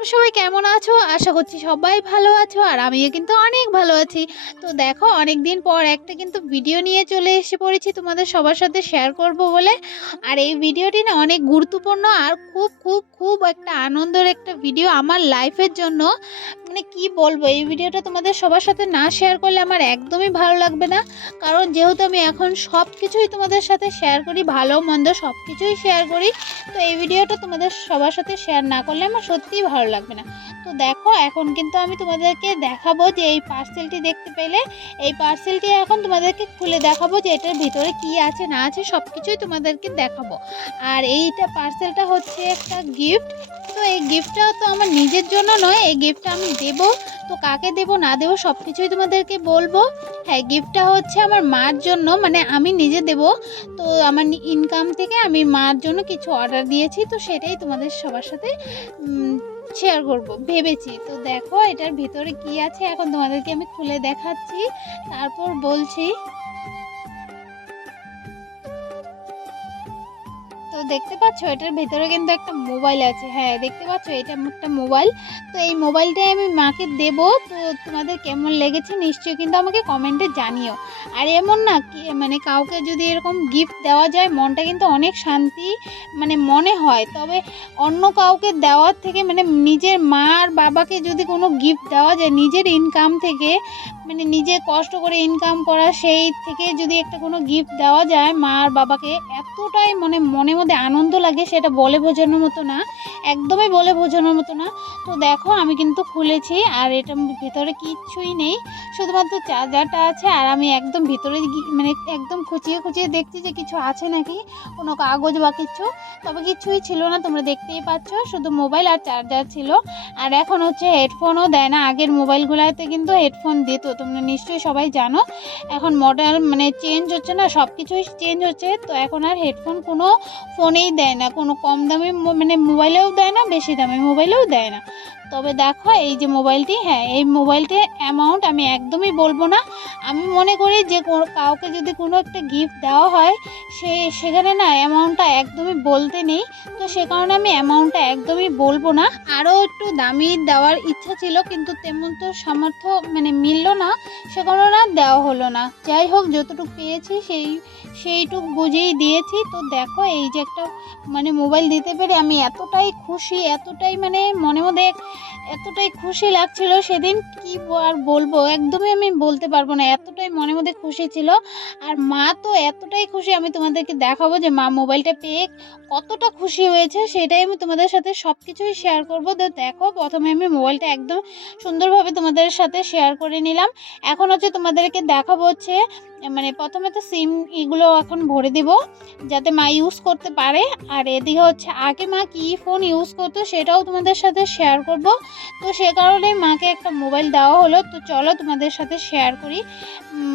তোমরা সবাই কেমন আছো? আশা করছি সবাই ভালো আছো আর আমিও কিন্তু অনেক ভালো আছি। তো দেখো অনেকদিন পর একটা কিন্তু ভিডিও নিয়ে চলে এসে পড়েছি তোমাদের সবার সাথে শেয়ার করব বলে। আর এই ভিডিওটি না অনেক গুরুত্বপূর্ণ আর খুব খুব খুব একটা আনন্দের একটা ভিডিও আমার লাইফের জন্য। মানে কি বলবো, এই ভিডিওটা তোমাদের সবার সাথে না শেয়ার করলে আমার একদমই ভালো লাগবে না। কারণ যেহেতু আমি এখন সব কিছুই তোমাদের সাথে শেয়ার করি, ভালো মন্দ সব কিছুই শেয়ার করি, তো এই ভিডিওটা তোমাদের সবার সাথে শেয়ার না করলে আমার সত্যিই ভালো লাগবে না। তো দেখো এখন কিন্তু আমি তোমাদেরকে দেখাবো যে এই পার্সেলটি দেখতে পেলে, এই পার্সেলটি এখন তোমাদেরকে খুলে দেখাবো যে এটার ভিতরে কি আছে না আছে সব কিছুই তোমাদেরকে দেখাবো। আর এইটা পার্সেলটা হচ্ছে একটা গিফট। তো এই গিফটটা তো আমার নিজের জন্য নয়, এই গিফটটা আমি দেবো। তো কাকে দেবো না দেবো সব কিছুই তোমাদেরকে বলবো। হ্যাঁ, গিফটটা হচ্ছে আমার মার জন্য, মানে আমি নিজে দেবো। তো আমার ইনকাম থেকে আমি মার জন্য কিছু অর্ডার দিয়েছি, তো সেটাই তোমাদের সবার সাথে শেয়ার করব ভেবেছি। তো দেখো এটার ভিতরে কি আছে এখন তোমাদেরকে আমি খুলে দেখাচ্ছি, তারপর বলছি। তো দেখতে পাচ্ছ এটার ভেতরে কিন্তু একটা মোবাইল আছে। হ্যাঁ দেখতে পাচ্ছ এটা একটা মোবাইল। তো এই মোবাইলটাই আমি মাকে দেব। তো তোমাদের কেমন লেগেছে নিশ্চয়ই কিন্তু আমাকে কমেন্টে জানিও। আর এমন না কি, মানে কাউকে যদি এরকম গিফট দেওয়া যায় মনটা কিন্তু অনেক শান্তি মানে মনে হয়। তবে অন্য কাউকে দেওয়ার থেকে মানে নিজের মা আর বাবাকে যদি কোনো গিফট দেওয়া যায় নিজের ইনকাম থেকে, মানে নিজে কষ্ট করে ইনকাম করা সেই থেকে যদি একটা কোনো গিফট দেওয়া যায় মা আর বাবাকে, এতটাই মানে মনের মধ্যে আনন্দ লাগে সেটা বলে বোঝানোর মতো না, একদমই বলে বোঝানোর মতো না। তো দেখো আমি কিন্তু খুলেছি আর এটার ভেতরে কিচ্ছুই নেই, শুধুমাত্র চার্জারটা আছে। আর আমি একদম ভিতরে মানে একদম খুঁচিয়ে খুঁচিয়ে দেখছি যে কিছু আছে নাকি, কোনো কাগজ বা কিছু। তবে কিছুই ছিল না, তোমরা দেখতেই পাচ্ছ শুধু মোবাইল আর চার্জার ছিল। আর এখন হচ্ছে হেডফোনও দেয় না, আগের মোবাইলগুলোতে কিন্তু হেডফোন দিত, তোমরা নিশ্চয়ই সবাই জানো। এখন মডেল মানে চেঞ্জ হচ্ছে না, সব কিছুই চেঞ্জ হচ্ছে, তো এখন আর হেডফোন কোনো ফোনেই দেয় না, কোনো কম দামি মানে মোবাইলেও দেয় না, বেশি দামি মোবাইলেও দেয় না। তবে দেখো এই যে মোবাইলটি, হ্যাঁ এই মোবাইলটির অ্যামাউন্ট আমি একদমই বলবো না। আমি মনে করি যে কাউকে যদি কোনো একটা গিফট দেওয়া হয় সেখানে না অ্যামাউন্টটা একদমই বলতে নেই। তো সে কারণে আমি অ্যামাউন্টটা একদমই বলবো না। আরও একটু দামি দেওয়ার ইচ্ছা ছিল কিন্তু তেমন তো সামর্থ্য মানে মিললো না, সে কারণে আর দেওয়া হলো না। যাই হোক যতটুকু পেয়েছি সেইটুক বুঝেই দিয়েছি। তো দেখো এই যে একটা মানে মোবাইল দিতে পেরে আমি এতটাই খুশি, এতটাই মানে মনে মধ্যে এতটাই খুশি লাগছিল সেদিন, কি আর বলবো, একদমই আমি বলতে পারবো না, এতটাই মনের মধ্যে খুশি ছিল। আর মা তো এতটাই খুশি, আমি তোমাদেরকে দেখাবো যে মা মোবাইলটা পেয়ে কতটা খুশি হয়েছে, সেটাই আমি তোমাদের সাথে সব কিছুই শেয়ার করবো। তো দেখো প্রথমে আমি মোবাইলটা একদম সুন্দরভাবে তোমাদের সাথে শেয়ার করে নিলাম। এখন হচ্ছে তোমাদেরকে দেখাবো হচ্ছে মানে প্রথমে তো সিম এগুলো এখন ভরে দেব যাতে মা ইউজ করতে পারে। আর এদিকে হচ্ছে আগে মা কি ফোন ইউজ করতো সেটাও তোমাদের সাথে শেয়ার করব। তো সে কারণেই মাকে একটা মোবাইল দেওয়া হলো। তো চলো তোমাদের সাথে শেয়ার করি,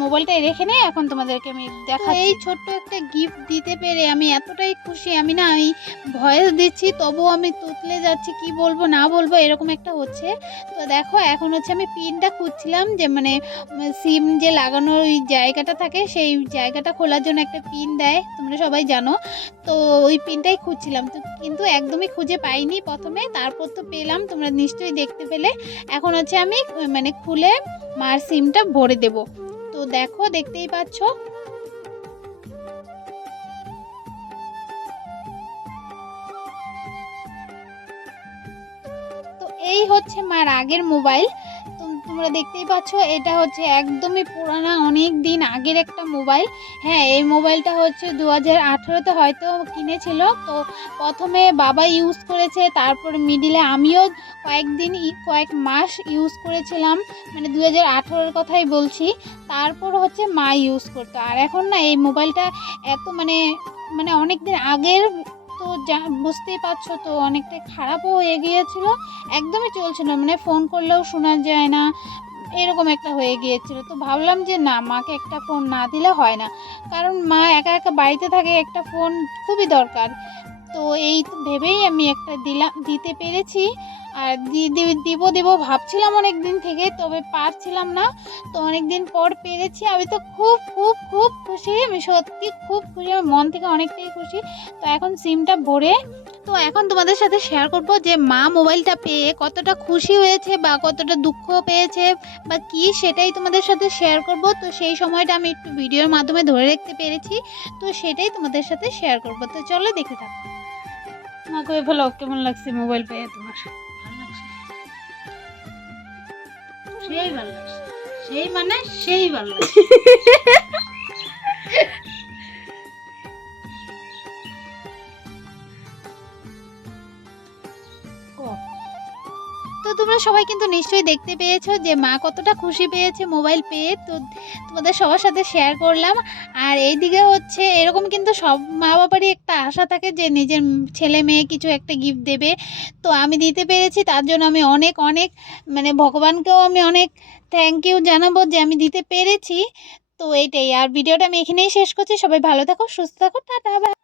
মোবাইলটা রেখে নেই এখন তোমাদেরকে আমি দেখাচ্ছি। এই ছোট্ট একটা গিফট দিতে পেরে আমি এতটাই খুশি, আমি না আমি ভয়েস দিচ্ছি তবুও আমি তুতলে যাচ্ছি, কি বলবো না বলবো এরকম একটা হচ্ছে। তো দেখো এখন হচ্ছে আমি পিনটা খুঁজছিলাম যে মানে সিম যে লাগানোর ওই জায়গাটা থাকে সেই জায়গাটা খোলার জন্য একটা পিন দেয়, তোমরা সবাই জানো। তো ওই পিনটাই খুঁজছিলাম, তো কিন্তু একদমই খুঁজে পাইনি প্রথমে, তারপর তো পেলাম, তোমরা নিশ্চয়ই দেখতে পেলে। এখন হচ্ছে আমি মানে খুলে মার সিমটা ভরে দেব। তো দেখো দেখতেই পাচ্ছ। তো এই হচ্ছে মার আগের মোবাইল। তোমরা দেখতেই পাচ্ছ এটা হচ্ছে একদমই পুরানা, অনেক দিন আগের একটা মোবাইল। হ্যাঁ এই মোবাইলটা হচ্ছে 2018-তে হয়তো কিনেছিল। তো প্রথমে বাবা ইউজ করেছে, তারপরে মিডিলে আমিও কয়েক মাস ইউজ করেছিলাম, মানে 2018-এর কথাই বলছি। তারপর হচ্ছে মা ইউজ করতো। আর এখন না এই মোবাইলটা এত মানে মানে অনেক দিন আগের, তো যা বুঝতেই পারছো তো অনেকটা খারাপও হয়ে গিয়েছিল, একদমই চলছিল না, মানে ফোন করলেও শোনা যায় না, এরকম একটা হয়ে গিয়েছিল। তো ভাবলাম যে না, মাকে একটা ফোন না দিলে হয় না, কারণ মা একা একা বাড়িতে থাকে, একটা ফোন খুবই দরকার। তো এই তো ভেবেই আমি একটা দিতে পেরেছি। আর দিব দিব ভাবছিলাম অনেক দিন থেকে, তবে পারছিলাম না। তো অনেক দিন পর পেরেছি, আমি তো খুব খুব খুব খুশি, আমি সত্যি খুব খুশি, আমার মন থেকে অনেকটাই খুশি। তো এখন সিমটা ভরে, তো এখন তোমাদের সাথে শেয়ার করব যে মা মোবাইলটা পেয়ে কতটা খুশি হয়েছে বা কতটা দুঃখ পেয়েছে বা কি, সেটাই তোমাদের সাথে শেয়ার করব। তো সেই সময়টা আমি একটু ভিডিওর মাধ্যমে ধরে রাখতে পেরেছি, তো সেটাই তোমাদের সাথে শেয়ার করব। তো চলো দেখতে থাকো। মা কয়ে ফেলো, কেমন লাগছে মোবাইল পেয়ে তোমার? ভালো লাগছে, সেই ভালো লাগছে, সেই মানে সেই ভালো লাগছে। তো তোমরা সবাই কিন্তু নিশ্চয়ই দেখতে পেয়েছো যে মা কতটা খুশি পেয়েছে মোবাইল পেয়ে। তো তোমাদের সবার সাথে শেয়ার করলাম। আর এইদিকে হচ্ছে এরকম কিন্তু সব মা বাবারই একটা আশা থাকে যে নিজের ছেলে মেয়ে কিছু একটা গিফট দেবে। তো আমি দিতে পেরেছি, তার জন্য আমি অনেক অনেক মানে ভগবানকেও আমি অনেক থ্যাংক ইউ জানাবো যে আমি দিতে পেরেছি। তো এইটাই, আর ভিডিওটা আমি এখানেই শেষ করছি। সবাই ভালো থাকো, সুস্থ থাকো, টাটা।